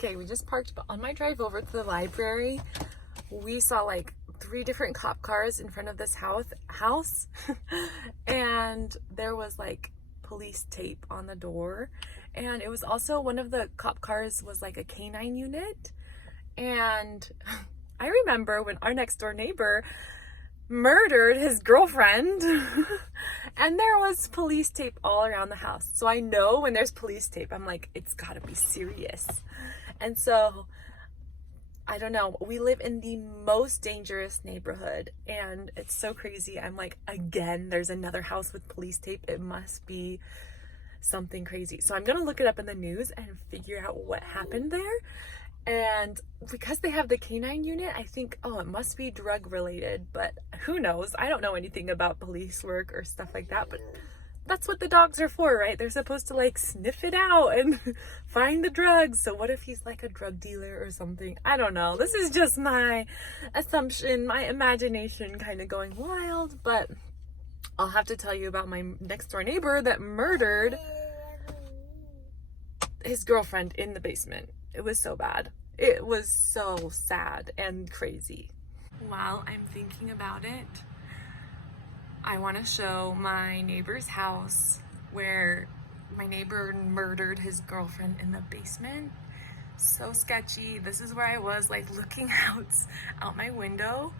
Okay, we just parked, but on my drive over to the library, we saw like 3 different cop cars in front of this house and there was like police tape on the door, and it was also one of the cop cars was like a canine unit. And I remember when our next door neighbor murdered his girlfriend and there was police tape all around the house. So I know when there's police tape, I'm like, it's gotta be serious. And so I don't know, we live in the most dangerous neighborhood and it's so crazy. I'm like, again, there's another house with police tape. It must be something crazy. So I'm gonna look it up in the news and figure out what happened there. And because they have the canine unit, I think, oh, it must be drug related, but who knows? I don't know anything about police work or stuff like that, but that's what the dogs are for, right? They're supposed to like sniff it out and find the drugs. So what if he's like a drug dealer or something? I don't know. This is just my assumption, my imagination kind of going wild, but I'll have to tell you about my next door neighbor that murdered his girlfriend in the basement. It was so bad. It was so sad and crazy. While I'm thinking about it, I want to show my neighbor's house where my neighbor murdered his girlfriend in the basement. So sketchy. This is where I was like looking out my window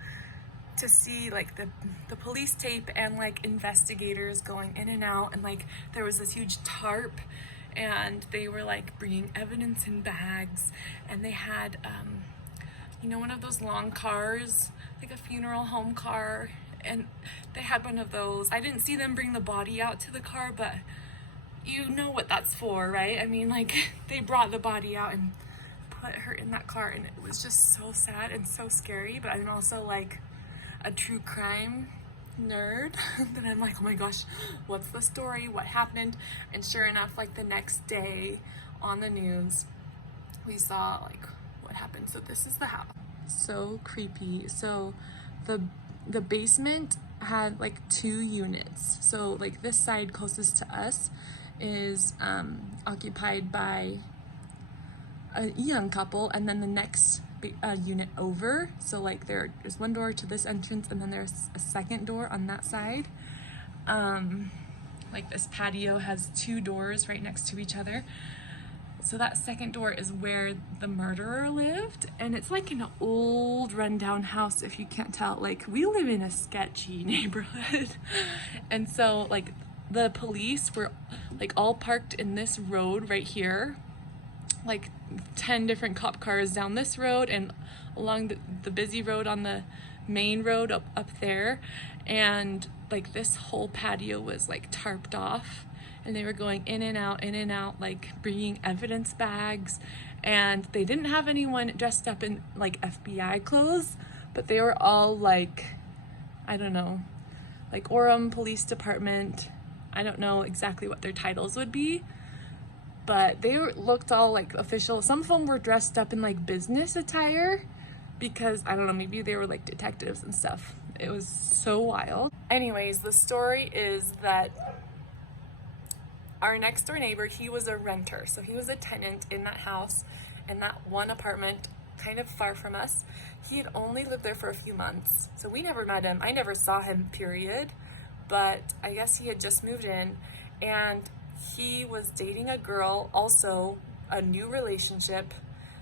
to see like the police tape and like investigators going in and out, and like there was this huge tarp and they were like bringing evidence in bags, and they had you know, one of those long cars, like a funeral home car, and they had one of those. I didn't see them bring the body out to the car, but you know what that's for, right? I mean, like they brought the body out and put her in that car, and it was just so sad and so scary. But I'm also like a true crime nerd that I'm like, oh my gosh, what's the story? What happened? And sure enough, like the next day on the news, we saw like what happened. So this is the house. So creepy. So the basement had like 2 units. So like this side closest to us is occupied by a young couple, and then the next unit over, so like there is one door to this entrance and then there's a second door on that side. Like this patio has 2 doors right next to each other. So that second door is where the murderer lived, and it's like an old rundown house, if you can't tell. Like we live in a sketchy neighborhood. And so like the police were like all parked in this road right here, like 10 different cop cars down this road and along the busy road on the main road up there. And like this whole patio was like tarped off, and they were going in and out, like bringing evidence bags. And they didn't have anyone dressed up in like FBI clothes, but they were all like, I don't know, like Orem Police Department. I don't know exactly what their titles would be, but they looked all like official. Some of them were dressed up in like business attire because, I don't know, maybe they were like detectives and stuff. It was so wild. Anyways, the story is that our next door neighbor, he was a renter. So he was a tenant in that house, in that one apartment kind of far from us. He had only lived there for a few months. So we never met him. I never saw him, period. But I guess he had just moved in, and he was dating a girl, also a new relationship.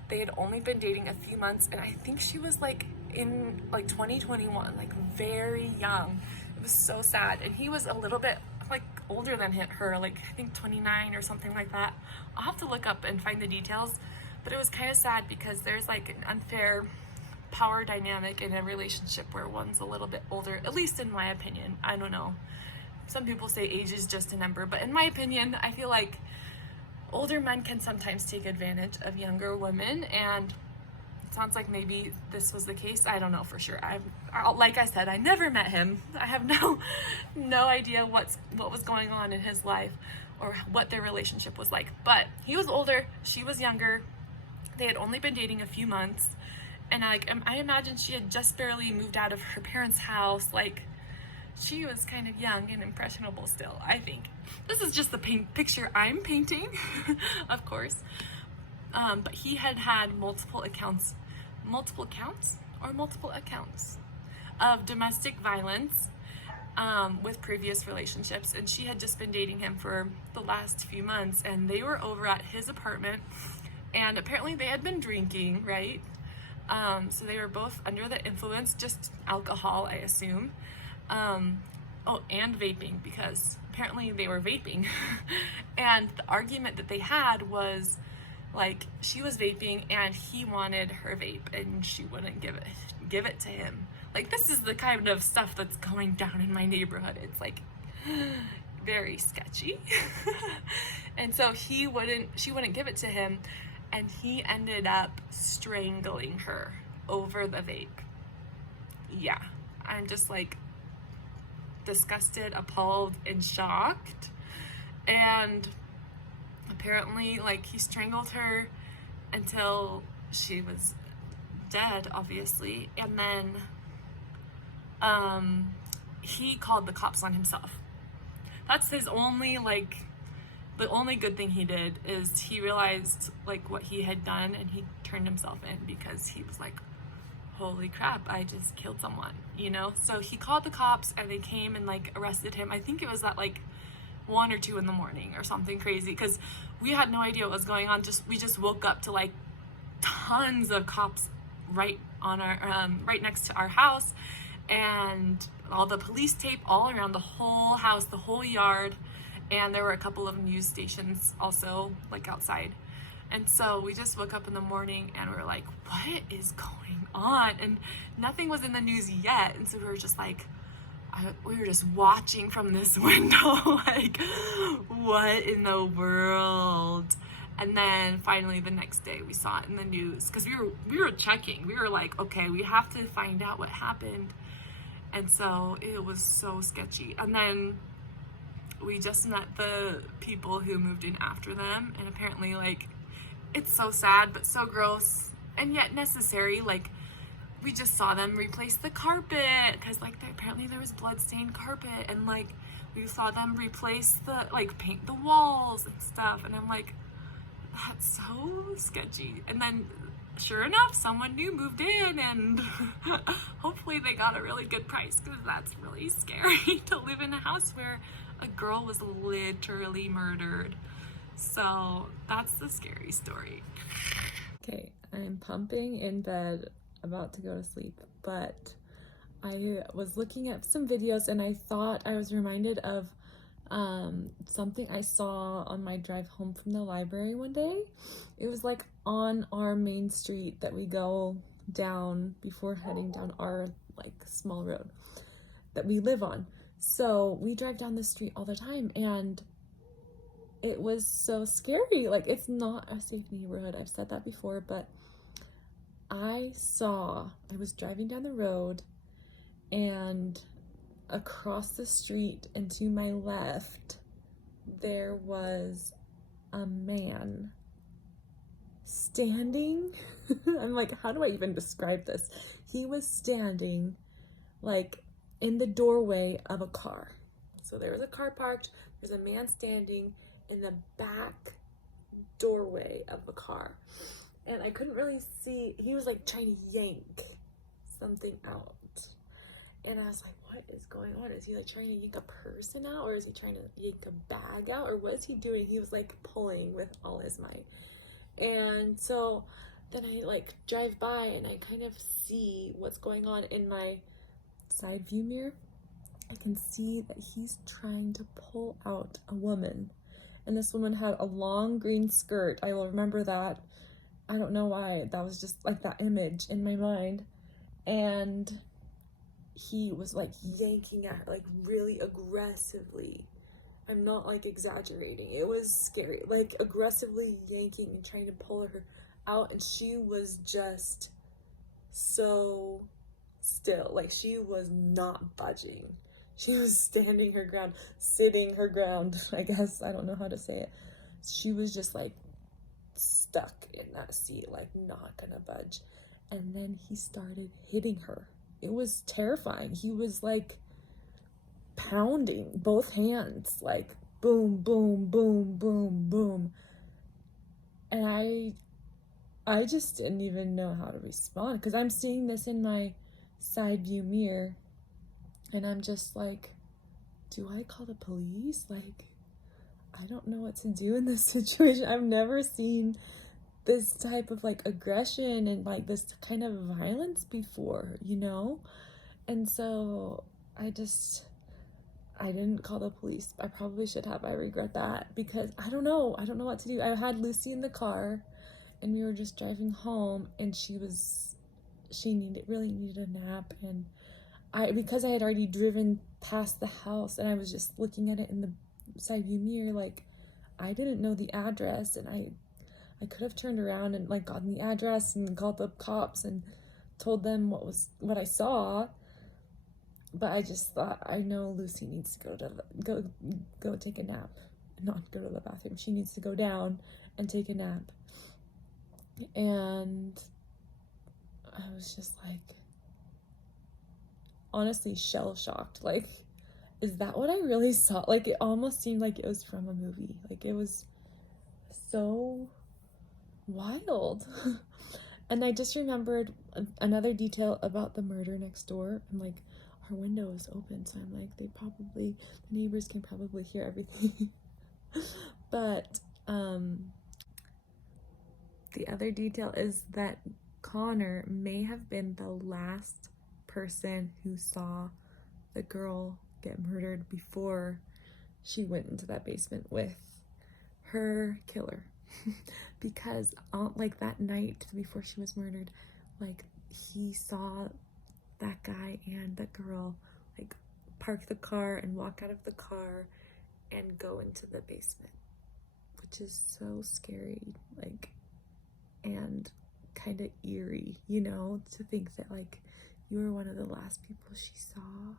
They had only been dating a few months, and I think she was like in like 2021, like very young. It was so sad. And he was a little bit like older than her, like I think 29 or something like that. I'll have to look up and find the details, but it was kind of sad because there's like an unfair power dynamic in a relationship where one's a little bit older, at least in my opinion. I don't know. Some people say age is just a number, but in my opinion, I feel like older men can sometimes take advantage of younger women, and it sounds like maybe this was the case. I don't know for sure. Like I said, I never met him. I have no idea what was going on in his life or what their relationship was like. But he was older, she was younger. They had only been dating a few months, and I imagine she had just barely moved out of her parents' house. Like, she was kind of young and impressionable still, I think. This is just the picture I'm painting, of course. But he had multiple accounts of domestic violence with previous relationships, and she had just been dating him for the last few months, and they were over at his apartment, and apparently they had been drinking, right? So they were both under the influence, just alcohol, I assume. Oh, and vaping, because apparently they were vaping. And the argument that they had was, like, she was vaping and he wanted her vape and she wouldn't give it to him. Like, this is the kind of stuff that's going down in my neighborhood. It's like very sketchy. And so she wouldn't give it to him, and he ended up strangling her over the vape. Yeah, I'm just like disgusted, appalled, and shocked. And apparently, like, he strangled her until she was dead, obviously, and then he called the cops on himself. That's his only, like, the only good thing he did is he realized, like, what he had done, and he turned himself in because he was like, holy crap, I just killed someone, you know? So he called the cops, and they came and, like, arrested him. I think it was at like 1 or 2 in the morning or something crazy, because we had no idea what was going on. We just woke up to like tons of cops right on our right next to our house, and all the police tape all around the whole house, the whole yard, and there were a couple of news stations also, like, outside. And so we just woke up in the morning and we were like, what is going on? And nothing was in the news yet, and so we were just like, we were just watching from this window, like, what in the world? And then finally the next day we saw it in the news, because we were checking. We were like, okay, we have to find out what happened. And so it was so sketchy. And then we just met the people who moved in after them, and apparently, like, it's so sad but so gross and yet necessary. Like, we just saw them replace the carpet, because, like, apparently there was blood-stained carpet, and, like, we saw them replace paint the walls and stuff, and I'm like, that's so sketchy. And then, sure enough, someone new moved in, and hopefully they got a really good price, because that's really scary to live in a house where a girl was literally murdered. So that's the scary story. Okay, I'm pumping in bed, about to go to sleep, but I was looking at some videos and I thought I was reminded of something I saw on my drive home from the library one day. It was like on our main street that we go down before heading down our, like, small road that we live on. So we drive down the street all the time, and it was so scary. Like, it's not a safe neighborhood. I've said that before, but I was driving down the road, and across the street and to my left, there was a man standing. I'm like, how do I even describe this? He was standing, like, in the doorway of a car. So there was a car parked, there's a man standing in the back doorway of a car. And I couldn't really see, he was like trying to yank something out. And I was like, what is going on? Is he like trying to yank a person out, or is he trying to yank a bag out, or what is he doing? He was like pulling with all his might. And so then I like drive by and I kind of see what's going on in my side view mirror. I can see that he's trying to pull out a woman. And this woman had a long green skirt. I will remember that. I don't know why. That was just like that image in my mind. And he was like yanking at her, like really aggressively. I'm not like exaggerating. It was scary. Like aggressively yanking and trying to pull her out. And she was just so still. Like she was not budging. She was standing her ground, sitting her ground, I guess. I don't know how to say it. She was just like stuck in that seat, like not gonna budge. And then he started hitting her. It was terrifying. He was like pounding both hands, like boom, boom, boom, boom, boom. And I I just didn't even know how to respond because I'm seeing this in my side view mirror and I'm just like, do I call the police? Like, I don't know what to do in this situation. I've never seen this type of like aggression and like this kind of violence before, you know? And so I didn't call the police. I probably should have. I regret that because I don't know what to do. I had Lucy in the car and we were just driving home and she really needed a nap, and because I had already driven past the house and I was just looking at it in the side view mirror, like I didn't know the address, and I could have turned around and like gotten the address and called the cops and told them what I saw. But I just thought, I know Lucy needs to go take a nap, not go to the bathroom. She needs to go down and take a nap. And I was just like, honestly, shell shocked. Like, is that what I really saw? Like, it almost seemed like it was from a movie. Like, it was so wild. And I just remembered another detail about the murder next door. I'm like, our window is open, so I'm like, the neighbors can probably hear everything. But the other detail is that Connor may have been the last person who saw the girl get murdered before she went into that basement with her killer. Because like that night before she was murdered, like he saw that guy and that girl like park the car and walk out of the car and go into the basement, which is so scary, like, and kind of eerie, you know, to think that like you were one of the last people she saw.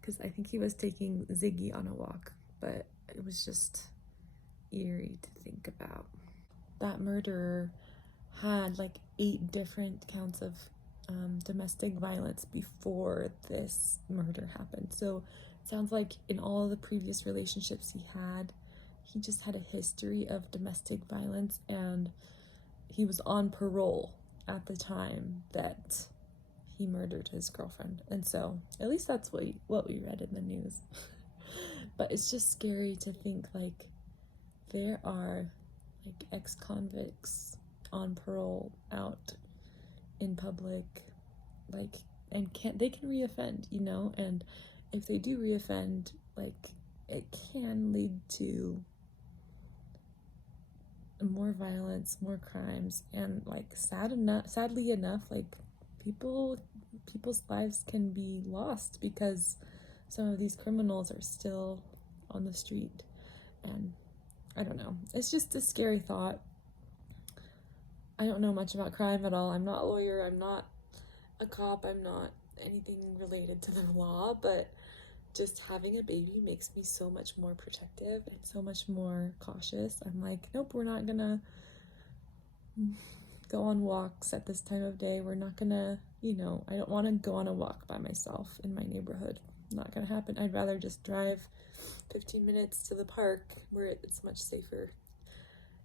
Because I think he was taking Ziggy on a walk, but it was just eerie to think about. That murderer had like 8 different counts of domestic violence before this murder happened. So it sounds like in all the previous relationships he just had a history of domestic violence, and he was on parole at the time that he murdered his girlfriend. And so at least that's what we read in the news. But it's just scary to think like there are like ex-convicts on parole out in public, like, and they can reoffend, you know, and if they do reoffend, like, it can lead to more violence, more crimes, and like sadly enough, like people's lives can be lost because some of these criminals are still on the street. And I don't know, it's just a scary thought. I don't know much about crime at all. I'm not a lawyer, I'm not a cop, I'm not anything related to the law, but just having a baby makes me so much more protective and so much more cautious. I'm like, nope, we're not gonna go on walks at this time of day. We're not gonna, you know, I don't want to go on a walk by myself in my neighborhood. Not gonna happen. I'd rather just drive 15 minutes to the park where it's much safer.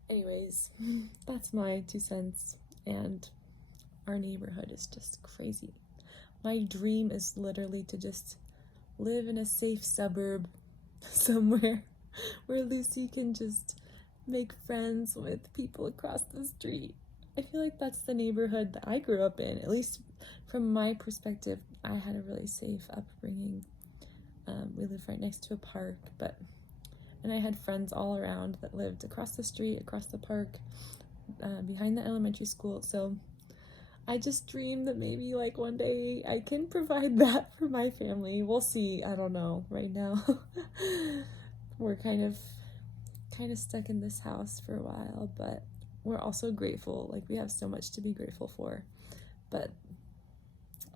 Anyways, that's my 2 cents, and our neighborhood is just crazy. My dream is literally to just live in a safe suburb somewhere where Lucy can just make friends with people across the street. I feel like that's the neighborhood that I grew up in. At least from my perspective, I had a really safe upbringing. We lived right next to a park, and I had friends all around that lived across the street, across the park, behind the elementary school. So I just dream that maybe like one day I can provide that for my family. We'll see. I don't know. Right now we're kind of stuck in this house for a while, but we're also grateful. Like, we have so much to be grateful for. But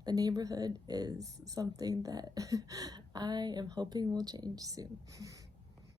the neighborhood is something that I am hoping will change soon.